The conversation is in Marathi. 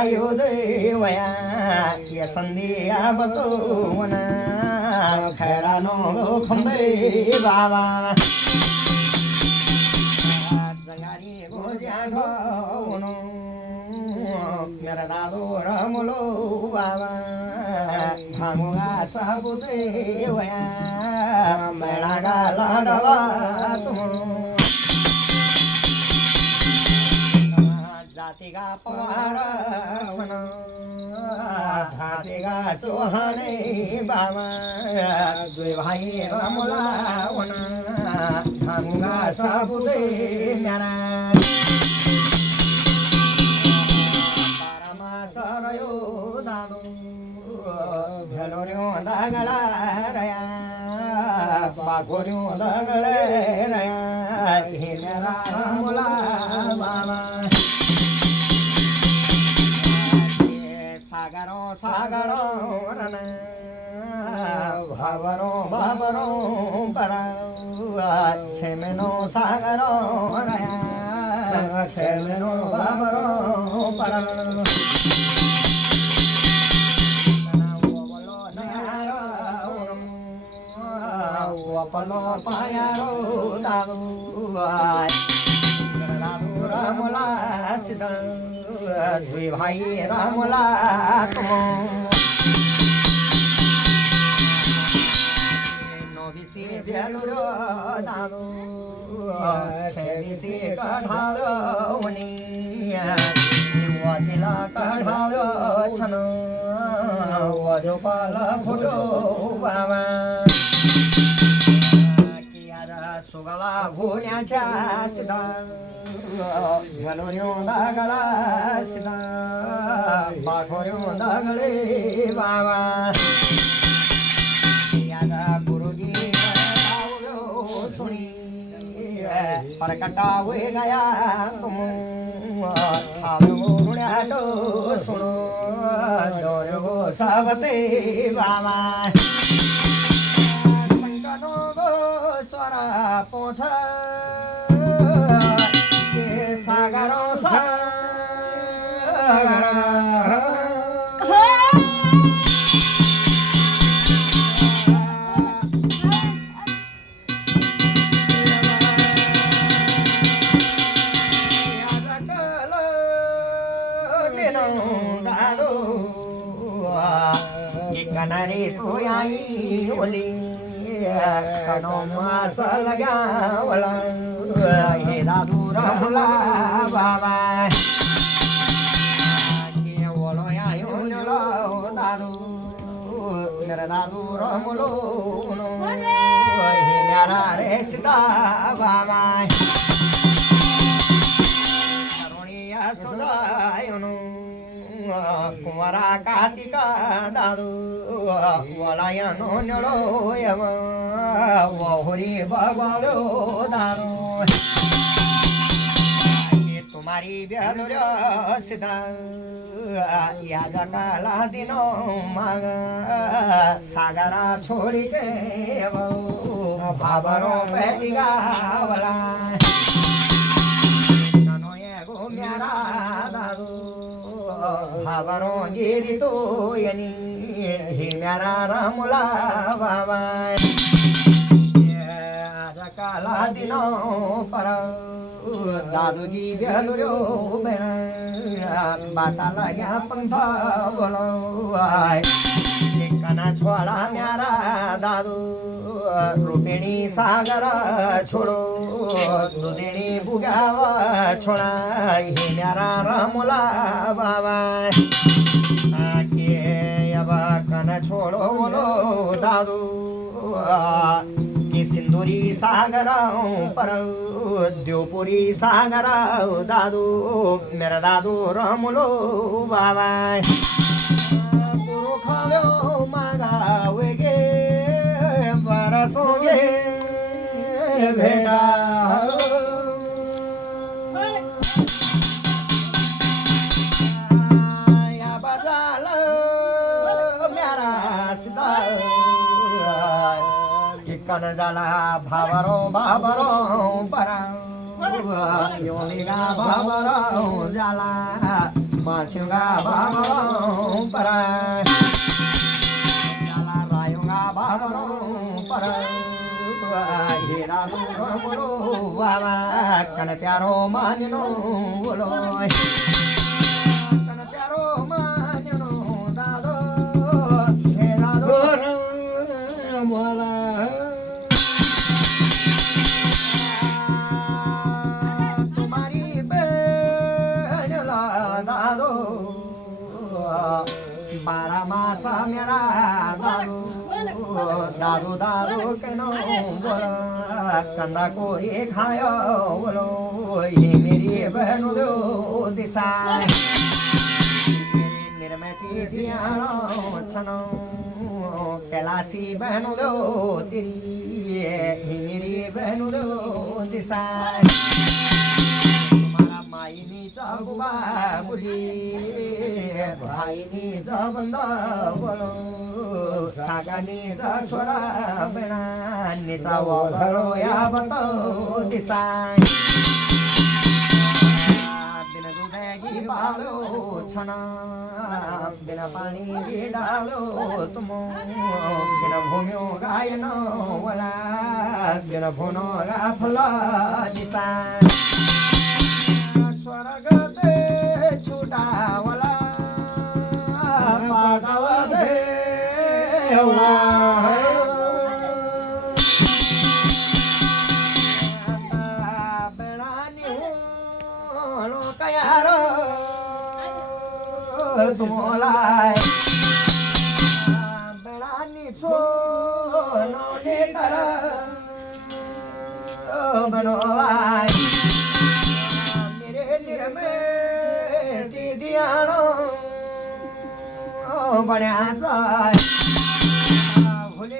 आयो देवया ये संधिया बतोवना खैरानो खंबे बाबा जंगारी गोज्या ढोनो मेरा दादो रमलो बाबा भांगुगा साबु देवया मेरा गाला डाला तुम जातिगा पवार छन धातिगा चोहाने बाबा दुई भाइ रमला वना भांगुगा साबु दे मेरा पारमा सरयो दानो भेलोर्यो दागला रया बागोर्यो दागले रया हे मेरा रमला बाबा सागरो सागरो रन भावरो भावरो परा छेमेनो सागरो रया छेमेनो भावरो परा वपलो पायारो दादु दादु रमला सिदा दुई भाइ रमला तुम नबिसी भेलुरो दादु छेबिसी कढालो उनी वजिला कढालो छन वजो पाल फुटो बाबा सुगला भुल्याच्या सिदा भेलोर्यो दागला सिदा बाखोर्यो दागले बाबा यादा गुरुजी गावलो सुनी परकटा वे गया तुम थालो रुण्याडो सुनो डोर्यो साबते बाबा संकनो गो स्वरा पोछ सागरो सागर कनारे तो आई ओली कनो मास लगा वाला हे दादू रमला बाबा के वलो आयो नलो दादू मेरा दादू रमलो नो हे मेरा रे सीता बाबा करुणिया सदायो नो कुमारा कार्तिका दादू वलायनो नलो यम वहुरी भगवानो दादू ये तुम्हारी बेलुर्यो सिदा या जकाला दिनो माग सागरा छोड़ी के भाबरो पेटिगा वाला ननो ये गो मेरा दादू भावरो गिरी तो यनी हे मेरा रमला बाबा काला दिनो पर दादू जी भेलुर्यो बेण बाटा लाग्या पंथ बोलो कना छोड़ा मेरा दादू रूपिणी सागर छोड़ो दुदिनी बुगावा छोड़ा हे मेरा रमला बाबा के अब कना छोड़ो बोलो दादू के सिंदूरी सागर पर देवपुरी सागर दादू मेरा दादू रमलो बाबा पुरो खालो मागावेगे बरसोगे भेटा या बजाल मेरा सिदा कन जाला भावरो भावरो परा योलिगा भावरो जाला मासिंगा भावरो पर जाला रायुंगा भावरो पर हेरा बोलो बाबा कन प्यारो मानिनो बोलो कन प्यारो मानिनो दादो हे दादो बोला तुम्हारी बहन ला दादो 12 मासा मेरा दादो दादू दादू कनो बोलो कंदा को ये खायो बोलो ये मेरी बहन दो दिशा मेरी निर्मति दियानो छनो कैलासी बहन दो तेरी ये मेरी बहन दो दिशा तुम्हारा माईनी बुबा बुली भाईनी बंदा बोलो सागानीचा स्वरा बेणानीचा वळो या बतो दिसा बिन दुधगी बालो छना बिन पाणी गिडालो तुमो बिन भूम्यो गायनो वला बिन भुनो गाफला दिसा स्वर्गते छुटावला पागावते तुम्हालाय बेळानी छो नवले कर बनवाय मेरे निर्मे ती दियाणो बण्याचा